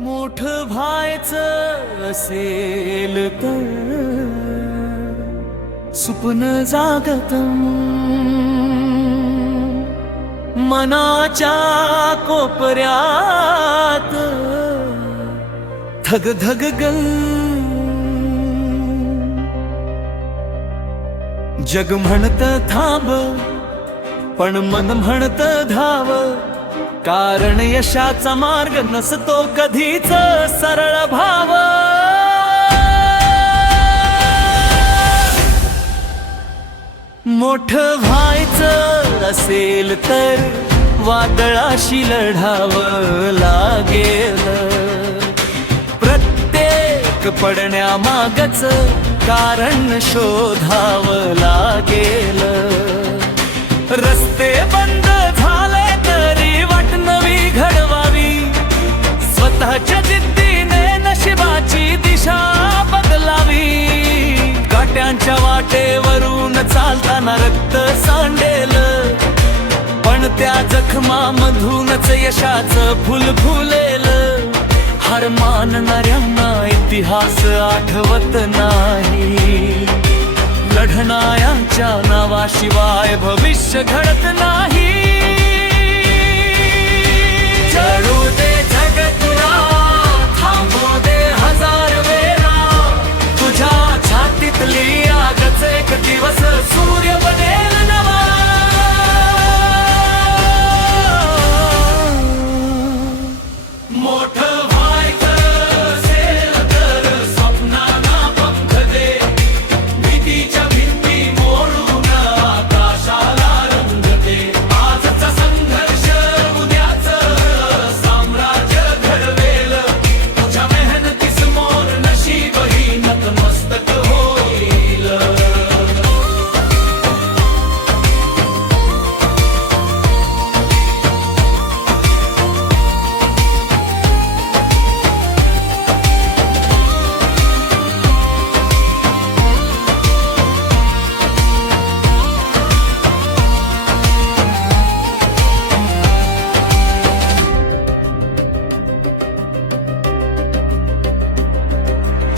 मोठ व्हायचं असेल तर स्वप्न जागतं मनाच्या कोपऱ्यात धग धग गं जग म्हणत थांब पण मन म्हणत धाव कारण यशाचा मार्ग नसतो कधीच सरळ भाव मोठं व्हायचं असेल तर वादळाशी लढावं लागेल प्रत्येक पडण्यामागच कारण शोधावं लागेल रस्ते बंद झाले तरी वाट नवी घडवावी स्वतःच्या जिद्दीने नशिबाची दिशा बदलावी काट्यांच्या वाटेवरून चालताना रक्त सांडेल पण त्या जखमामधूनच यशाचं फुल फुलेल हार मानणाऱ्यांना इतिहास आठवत नाही लढणाऱ्यांच्या नावाशिवाय भविष्य घडत नाही जळू दे जग तुला थांबू दे हजार वेळा तुझ्या छातीतली आगच एक दिवस सूर्य बनेल नवा मोठं व्हायचं असेल तर स्वप्नांना पंख दे भीतीच्या भिंती मोडून आकाशाला रंग दे आजचा संघर्ष उद्याचं साम्राज्य घडवेल तुझ्या मेहनतीस मोर नशीबही नतमस्तक होईल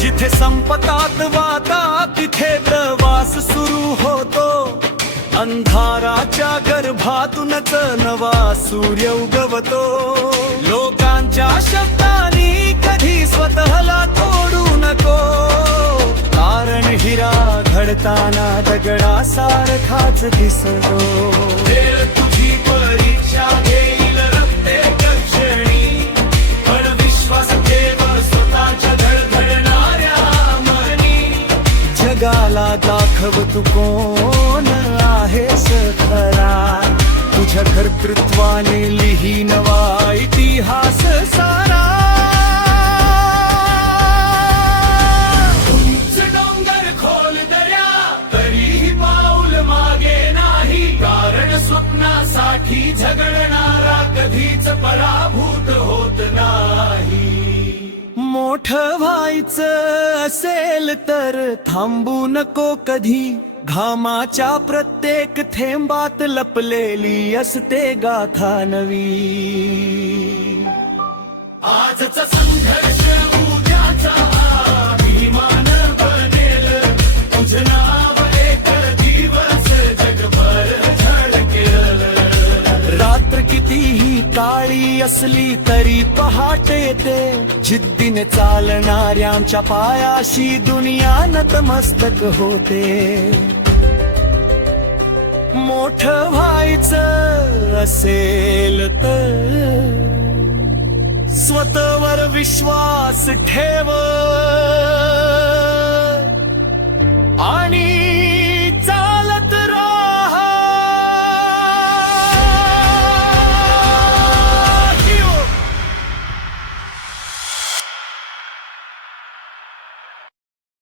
जिथे संपतात वादा तिथे प्रवास सुरू होतो अंधाराच्या गर्भातूनच नवा सूर्य उगवतो लोकांच्या शब्दांनी कधी स्वतःला तोडू नको कारण हिरा घडताना दगडासारखाच दिसतो वेळ तुझी परीक्षा घेईल प्रत्येक क्षणी पण विश्वास ठेव स्वतःच्या धडधडणाऱ्या मनी जगाला दाखव तू कोण आहेस खरा तुझ्या कर्तृत्वाने लिही नवा इतिहास सारा उंच डोंगर खोल दर्या तरीही पाऊल मागे नाही कारण स्वप्नासाठी झगडणारा कधीच पराभूत होत नाही मोठं व्हायचं असेल तर थांबू नको कधी घामाच्या प्रत्येक थेंबात लपलेली असते गाथा नवी आजचा संघर्ष उद्याचा अभिमान बनेल तुझं नाव एक दिवस जगभर झळकेल रात्र कितीही काळी असली तरी पहाटे ते जिद्दीने चालणाऱ्यांच्या पायाशी दुनिया नतमस्तक होते मोठं व्हायचं असेल तर स्वतःवर विश्वास ठेव आणि